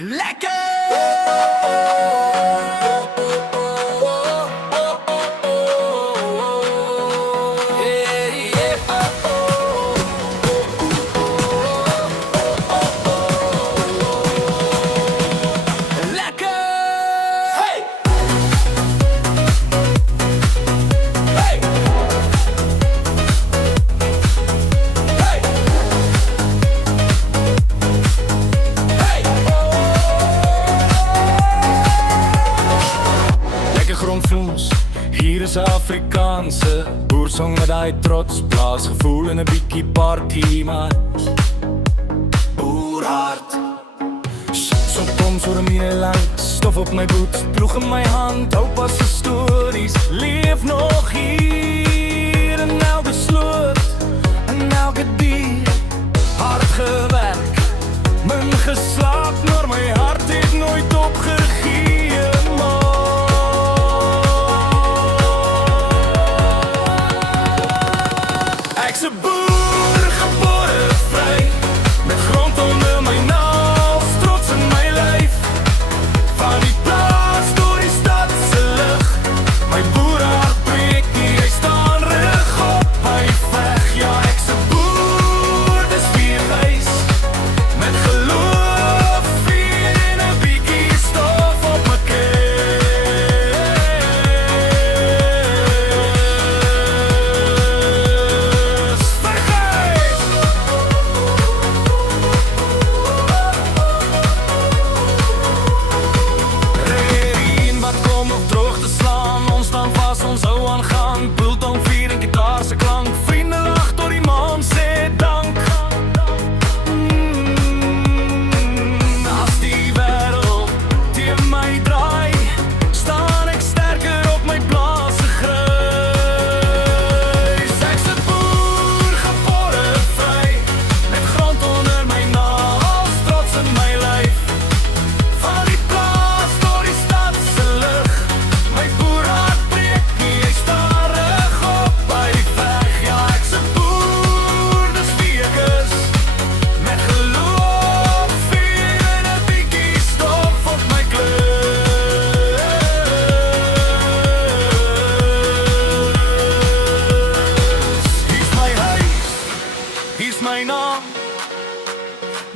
Lekker! Hier is 'n Afrikaanse boersong met daai trots, plaasgevoel en 'n bietjie party, maar boerhart. So kom so 'n mine lang, stof op my boot, ploeg in my hand, oupa se stories leef nog hier in elke sloot, in elke dier. Hard gewerk, min geslaap, maar my hart het nooit opgegee, man. Ek's 'n boer, gebore vry, met grond onder my naels, trots in my lyf. Van die plaas door die stad se lig, my boerhart breek nie, hy staan reg op, hy veg. Ja, ek's 'n boer, dis wie ek is, met geloof en 'n bietjie stof op my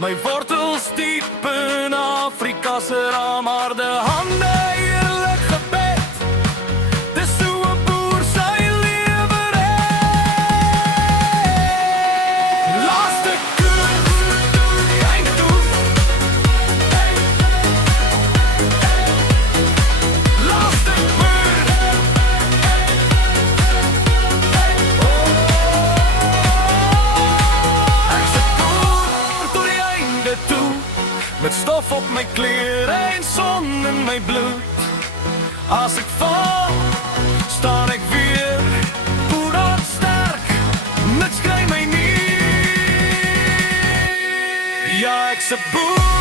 My wortels diep in Afrika se raam, maar de hande eerlik gebed. Dis so 'n boer sy lewe red. Laaste koer, die einde toe. Hey, laaste koer. Met stof op my klere en son in my bloed. As ek val, staan ek weer, boerhart sterk, niks kry my nie. Ja, ek's 'n boer.